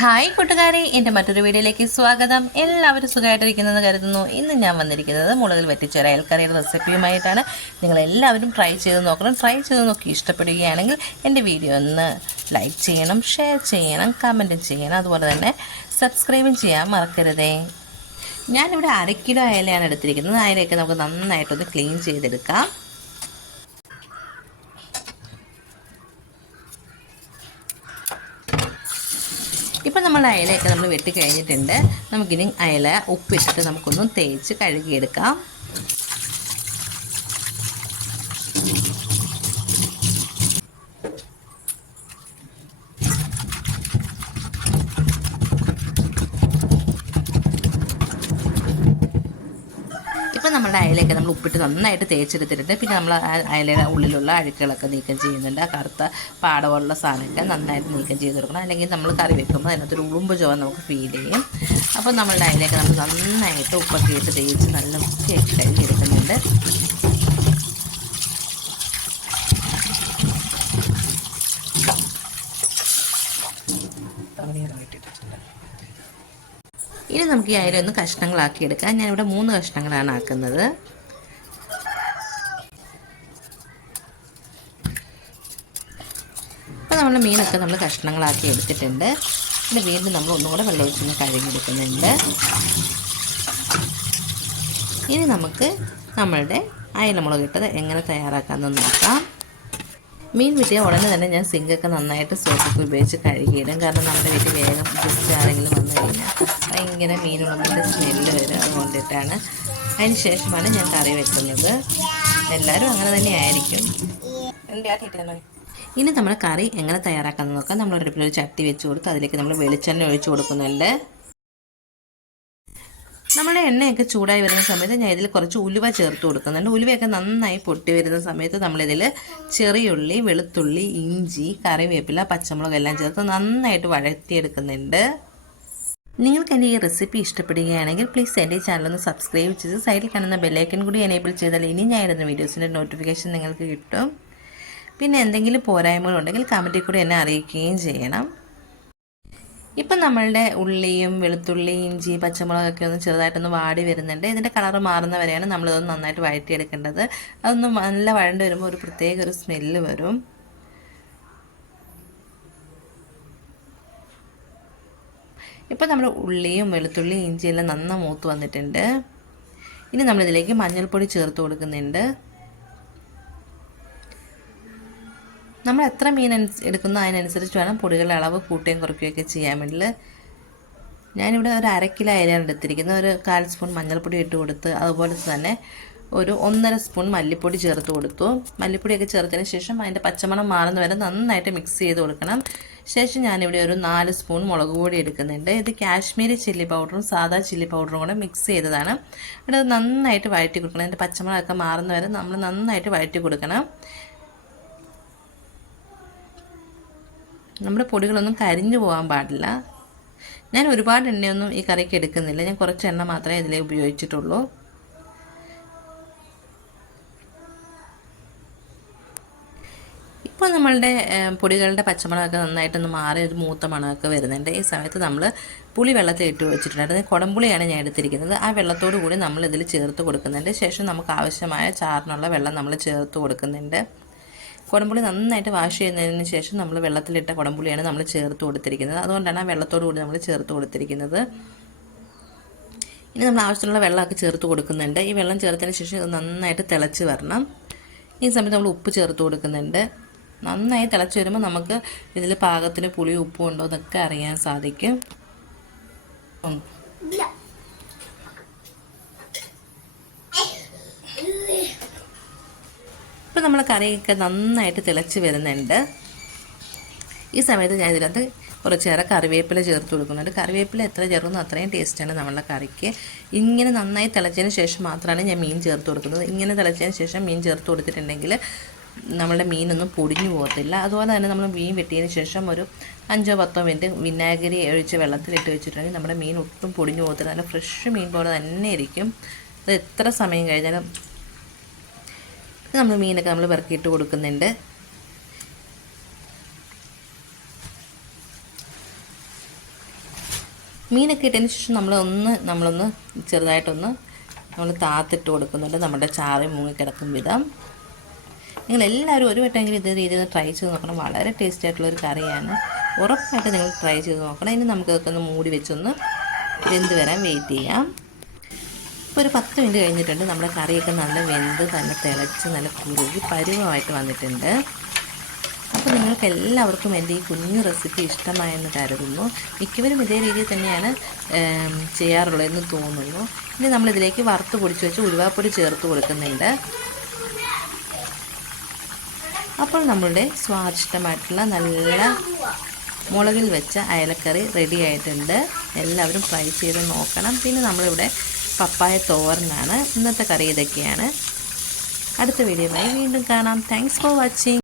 Hi കൂട്ടുകാരെ എന്റെ മറ്റൊരു വീഡിയോയിലേക്ക് സ്വാഗതം. എല്ലാവരും സുഖമായിട്ടിരിക്കുന്നതെന്ന് കരുതുന്നു. ഇന്ന് ഞാൻ വന്നിരിക്കുന്നത് മുളകിൽ വറ്റിച്ചൊരു അയൽക്കറി റെസിപ്പിയുമായിട്ടാണ്. നിങ്ങളെല്ലാവരും ട്രൈ ചെയ്ത് നോക്കണം. ട്രൈ ചെയ്ത് നോക്കി ഇഷ്ടപ്പെടുകയാണെങ്കിൽ എന്റെ വീഡിയോ ഒന്ന് ലൈക്ക് ചെയ്യണം ഷെയർ ചെയ്യണം കമന്റും ചെയ്യണം. അതുപോലെ തന്നെ സബ്സ്ക്രൈബും ചെയ്യാൻ മറക്കരുതേ. ഞാനിവിടെ അര കിലോ അയലയാണ് എടുത്തിരിക്കുന്നത്. അയലയൊക്കെ നമുക്ക് നന്നായിട്ടൊന്ന് ക്ലീൻ ചെയ്തെടുക്കാം ഇപ്പം നമ്മൾ അയലയൊക്കെ നമ്മൾ വെട്ടി കഴിഞ്ഞിട്ടുണ്ട്. നമുക്കിനി അയല ഉപ്പിട്ടിട്ട് നമുക്കൊന്ന് തേച്ച് കഴുകിയെടുക്കാം. നമ്മുടെ അയലയൊക്കെ നമ്മൾ ഉപ്പിട്ട് നന്നായിട്ട് തേച്ചെടുത്തിട്ടുണ്ട്. പിന്നെ നമ്മൾ അയലയുടെ ഉള്ളിലുള്ള അഴുക്കുകളൊക്കെ നീക്കം ചെയ്യുന്നുണ്ട്. ആ കറുത്ത പാടമുള്ള സാധനമൊക്കെ നന്നായിട്ട് നീക്കം ചെയ്ത് കൊടുക്കണം. അല്ലെങ്കിൽ നമ്മൾ കറി വെക്കുമ്പോൾ അതിനകത്തൊരു ഉളുമ്പ് ചുവ നമുക്ക് ഫീൽ ചെയ്യും. അപ്പോൾ നമ്മളുടെ അയലയൊക്കെ നമ്മൾ നന്നായിട്ട് ഉപ്പൊക്കെ ഇട്ട് തേച്ച് നല്ല വൃത്തിയാക്കി കഴുകിയെടുക്കുന്നുണ്ട് ഇനി നമുക്ക് ഈ അയല ഒന്ന് കഷ്ണങ്ങളാക്കി എടുക്കാം ഞാനിവിടെ മൂന്ന് കഷ്ണങ്ങളാണ് ആക്കുന്നത്. അപ്പോൾ നമ്മൾ മീനൊക്കെ നമ്മൾ കഷ്ണങ്ങളാക്കി എടുത്തിട്ടുണ്ട്. പിന്നെ വീണ്ടും നമ്മൾ ഒന്നും കൂടെ വെള്ളം ഒഴിച്ചൊന്ന് കഴുകിയെടുക്കുന്നുണ്ട്. ഇനി നമുക്ക് നമ്മളുടെ അയലമുളക് ഇട്ടത് എങ്ങനെ തയ്യാറാക്കാമെന്ന് നോക്കാം. മീൻ കിട്ടിയ ഉടനെ തന്നെ ഞാൻ സിങ്കൊക്കെ നന്നായിട്ട് സോപ്പൊക്കെ ഉപയോഗിച്ച് കഴുകിയിടും. കാരണം നമ്മുടെ വീട്ടിൽ വേഗം ജസ്റ്റ് ആരെങ്കിലും വന്നു കഴിഞ്ഞാൽ ഭയങ്കര മീനുള്ളതിന്റെ സ്മെല്ല് വരും അതുകൊണ്ടിട്ടാണ്. അതിന് ശേഷമാണ് ഞാൻ കറി വെക്കുന്നത്. എല്ലാവരും അങ്ങനെ തന്നെ ആയിരിക്കും ഇനി നമ്മുടെ കറി എങ്ങനെ തയ്യാറാക്കാമെന്ന് നോക്കാം. നമ്മൾ ചട്ടി വെച്ച് കൊടുത്ത് അതിലേക്ക് നമ്മൾ വെളിച്ചെണ്ണ ഒഴിച്ചു കൊടുക്കുന്നുണ്ട്. നമ്മുടെ എണ്ണയൊക്കെ ചൂടായി വരുന്ന സമയത്ത് ഞാൻ ഇതിൽ കുറച്ച് ഉലുവ ചേർത്ത് കൊടുക്കുന്നുണ്ട് ഉലുവയൊക്കെ നന്നായി പൊട്ടി വരുന്ന സമയത്ത് നമ്മളിതിൽ ചെറിയുള്ളി വെളുത്തുള്ളി ഇഞ്ചി കറിവേപ്പില പച്ചമുളക് എല്ലാം ചേർത്ത് നന്നായിട്ട് വഴത്തിയെടുക്കുന്നുണ്ട് നിങ്ങൾക്ക് എന്റെ ഈ റെസിപ്പി ഇഷ്ടപ്പെടുകയാണെങ്കിൽ പ്ലീസ് എന്റെ ഈ ചാനൽ ഒന്ന് സബ്സ്ക്രൈബ് ചെയ്ത് സൈഡിൽ കാണുന്ന ബെല്ലൈക്കൻ കൂടി എനേബിൾ ചെയ്താൽ ഇനി ഞാൻ ഇടുന്ന വീഡിയോസിന്റെ നോട്ടിഫിക്കേഷൻ നിങ്ങൾക്ക് കിട്ടും. പിന്നെ എന്തെങ്കിലും പോരായ്മകളുണ്ടെങ്കിൽ കമന്റിൽ കൂടി എന്നെ അറിയിക്കുകയും ചെയ്യണം. ഇപ്പം നമ്മളുടെ ഉള്ളിയും വെളുത്തുള്ളി ഇഞ്ചി പച്ചമുളകൊക്കെ ഒന്ന് ചെറുതായിട്ടൊന്ന് വാടി വരുന്നുണ്ട്. ഇതിന്റെ കളറ് മാറുന്ന വരെയാണ് നമ്മളിതൊന്ന് നന്നായിട്ട് വഴറ്റിയെടുക്കേണ്ടത്. അതൊന്ന് നല്ല വഴണ്ട് വരുമ്പോൾ ഒരു പ്രത്യേക ഒരു സ്മെല്ല് വരും. ഇപ്പം നമ്മൾ ഉള്ളിയും വെളുത്തുള്ളിയും ഇഞ്ചിയെല്ലാം നന്ന മൂത്ത് വന്നിട്ടുണ്ട്. ഇനി നമ്മളിതിലേക്ക് മഞ്ഞൾപ്പൊടി ചേർത്ത് കൊടുക്കുന്നുണ്ട്. നമ്മൾ എത്ര മീൻ എടുക്കുന്നോ അതിനനുസരിച്ച് വേണം പൊടികളുടെ അളവ് കൂട്ടുകയും കുറയ്ക്കുകയൊക്കെ ചെയ്യാൻ വേണ്ടി ഞാനിവിടെ ഒരു അര കിലോ അരിയാണ് എടുത്തിരിക്കുന്നത്. ഒരു കാൽ സ്പൂൺ മഞ്ഞൾപ്പൊടി ഇട്ട് കൊടുത്ത് അതുപോലെ തന്നെ ഒരു ഒന്നര സ്പൂൺ മല്ലിപ്പൊടി ചേർത്ത് കൊടുത്തു. മല്ലിപ്പൊടിയൊക്കെ ചേർത്തതിന് ശേഷം അതിന്റെ പച്ചമണം മാറുന്ന വരെ നന്നായിട്ട് മിക്സ് ചെയ്ത് കൊടുക്കണം. ശേഷം ഞാനിവിടെ ഒരു നാല് സ്പൂൺ മുളക് പൊടി എടുക്കുന്നുണ്ട്. ഇത് കാശ്മീരി ചില്ലി പൗഡറും സാധാ ചില്ലി പൗഡറും കൂടെ മിക്സ് ചെയ്തതാണ്. ഇവിടെ നന്നായിട്ട് വഴറ്റി കൊടുക്കണം. അതിന്റെ പച്ചമണമൊക്കെ മാറുന്ന വരെ നമ്മൾ നന്നായിട്ട് വഴറ്റി കൊടുക്കണം. നമ്മുടെ പൊടികളൊന്നും കരിഞ്ഞു പോകാൻ പാടില്ല. ഞാൻ ഒരുപാട് എണ്ണയൊന്നും ഈ കറിക്ക് എടുക്കുന്നില്ല. ഞാൻ കുറച്ച് എണ്ണ മാത്രമേ ഇതിലേ ഉപയോഗിച്ചിട്ടുള്ളൂ. ഇപ്പോൾ നമ്മളുടെ പൊടികളുടെ പച്ചമണമൊക്കെ നന്നായിട്ടൊന്ന് മാറി ഒരു മൂത്ത മണമൊക്കെ വരുന്നുണ്ട്. ഈ സമയത്ത് നമ്മൾ പുളി വെള്ളത്തിൽ ഇട്ട് വെച്ചിട്ടുണ്ടായിരുന്നു. കുടംപുളിയാണ് ഞാൻ എടുത്തിരിക്കുന്നത്. ആ വെള്ളത്തോടു കൂടി നമ്മൾ ഇതിൽ ചേർത്ത് കൊടുക്കുന്നുണ്ട്. ശേഷം നമുക്ക് ആവശ്യമായ ചാറിനുള്ള വെള്ളം നമ്മൾ ചേർത്ത് കൊടുക്കുന്നുണ്ട്. കുടംപുളി നന്നായിട്ട് വാഷ് ചെയ്യുന്നതിന് ശേഷം നമ്മൾ വെള്ളത്തിലിട്ട കുടംപുളിയാണ് നമ്മൾ ചേർത്ത് കൊടുത്തിരിക്കുന്നത്. അതുകൊണ്ടാണ് ആ വെള്ളത്തോടു കൂടി നമ്മൾ ചേർത്ത് കൊടുത്തിരിക്കുന്നത്. ഇനി നമ്മൾ ആവശ്യമുള്ള വെള്ളമൊക്കെ ചേർത്ത് കൊടുക്കുന്നുണ്ട്. ഈ വെള്ളം ചേർത്തതിന് ശേഷം ഇത് നന്നായിട്ട് തിളച്ച് വരണം. ഈ സമയത്ത് നമ്മൾ ഉപ്പ് ചേർത്ത് കൊടുക്കുന്നുണ്ട്. നന്നായി തിളച്ച് വരുമ്പോൾ നമുക്ക് ഇതിൽ പാകത്തിന് പുളി ഉപ്പും ഉണ്ടോ എന്നൊക്കെ അറിയാൻ സാധിക്കും. ഇപ്പോൾ നമ്മൾ കറിയൊക്കെ നന്നായിട്ട് തിളച്ച് വരുന്നുണ്ട്. ഈ സമയത്ത് ഞാൻ ഇതിനകത്ത് കുറച്ചേറെ കറിവേപ്പില ചേർത്ത് കൊടുക്കുന്നുണ്ട്. കറിവേപ്പില എത്ര ചേർക്കുന്നു അത്രയും ടേസ്റ്റാണ് നമ്മളുടെ കറിക്ക്. ഇങ്ങനെ നന്നായി തിളച്ചതിന് ശേഷം മാത്രമാണ് ഞാൻ മീൻ ചേർത്ത് കൊടുക്കുന്നത്. ഇങ്ങനെ തിളച്ചതിന് ശേഷം മീൻ ചേർത്ത് കൊടുത്തിട്ടുണ്ടെങ്കിൽ നമ്മളുടെ മീനൊന്നും പൊടിഞ്ഞു പോകത്തില്ല. അതുപോലെ തന്നെ നമ്മൾ മീൻ വെട്ടിയതിന് ശേഷം ഒരു അഞ്ചോ പത്തോ മിനിറ്റ് വിനാഗിരി ഒഴിച്ച് വെള്ളത്തിലിട്ട് വെച്ചിട്ടുണ്ടെങ്കിൽ നമ്മുടെ മീൻ ഒട്ടും പൊടിഞ്ഞു പോകത്തില്ല. നല്ല ഫ്രഷ് മീൻ പോലെ തന്നെ ഇരിക്കും. അത് എത്ര സമയം കഴിഞ്ഞാലും നമ്മൾ മീനൊക്കെ നമ്മൾ പെറുക്കിയിട്ട് കൊടുക്കുന്നുണ്ട്. മീനൊക്കെ ഇട്ടതിന് ശേഷം നമ്മൾ ഒന്ന് നമ്മളൊന്ന് ചെറുതായിട്ടൊന്ന് നമ്മൾ താത്തിട്ട് കൊടുക്കുന്നുണ്ട്. നമ്മുടെ ചാറി മുങ്ങിക്കിടക്കും വിധം. നിങ്ങൾ എല്ലാവരും ഒരു വട്ടമെങ്കിലും ഇതേ രീതിയിൽ ട്രൈ ചെയ്ത് നോക്കണം. വളരെ ടേസ്റ്റി ആയിട്ടുള്ള ഒരു കറിയാണ്. ഉറപ്പായിട്ട് നിങ്ങൾ ട്രൈ ചെയ്ത് നോക്കണം. ഇനി നമുക്കതൊക്കെ ഒന്ന് മൂടി വെച്ചൊന്ന് വെന്ത് വരാൻ വെയിറ്റ് ചെയ്യാം. ഇപ്പോൾ ഒരു പത്ത് മിനിറ്റ് കഴിഞ്ഞിട്ടുണ്ട്. നമ്മുടെ കറിയൊക്കെ നല്ല വെന്ത് നല്ല തിളച്ച് നല്ല കുറുകി പരുവമായിട്ട് വന്നിട്ടുണ്ട്. അപ്പോൾ നിങ്ങൾക്ക് എല്ലാവർക്കും എന്റെ ഈ കുഞ്ഞു റെസിപ്പി ഇഷ്ടമായെന്ന് കരുതുന്നു. മിക്കവരും ഇതേ രീതിയിൽ തന്നെയാണ് ചെയ്യാറുള്ളതെന്ന് തോന്നുന്നു. ഇനി നമ്മളിതിലേക്ക് വറുത്ത് പൊടിച്ച് വെച്ച് ഉലുവാപ്പൊടി ചേർത്ത് കൊടുക്കുന്നുണ്ട്. അപ്പോൾ നമ്മളുടെ സ്വാദിഷ്ടമായിട്ടുള്ള നല്ല മുളകിൽ വെച്ച അയലക്കറി റെഡി ആയിട്ടുണ്ട്. എല്ലാവരും ട്രൈ ചെയ്ത് നോക്കണം. പിന്നെ നമ്മളിവിടെ പപ്പായ തോരനാണ് ഇന്നത്തെ കറി ഇതൊക്കെയാണ്. അടുത്ത വീഡിയോയുമായി വീണ്ടും കാണാം. Thanks for watching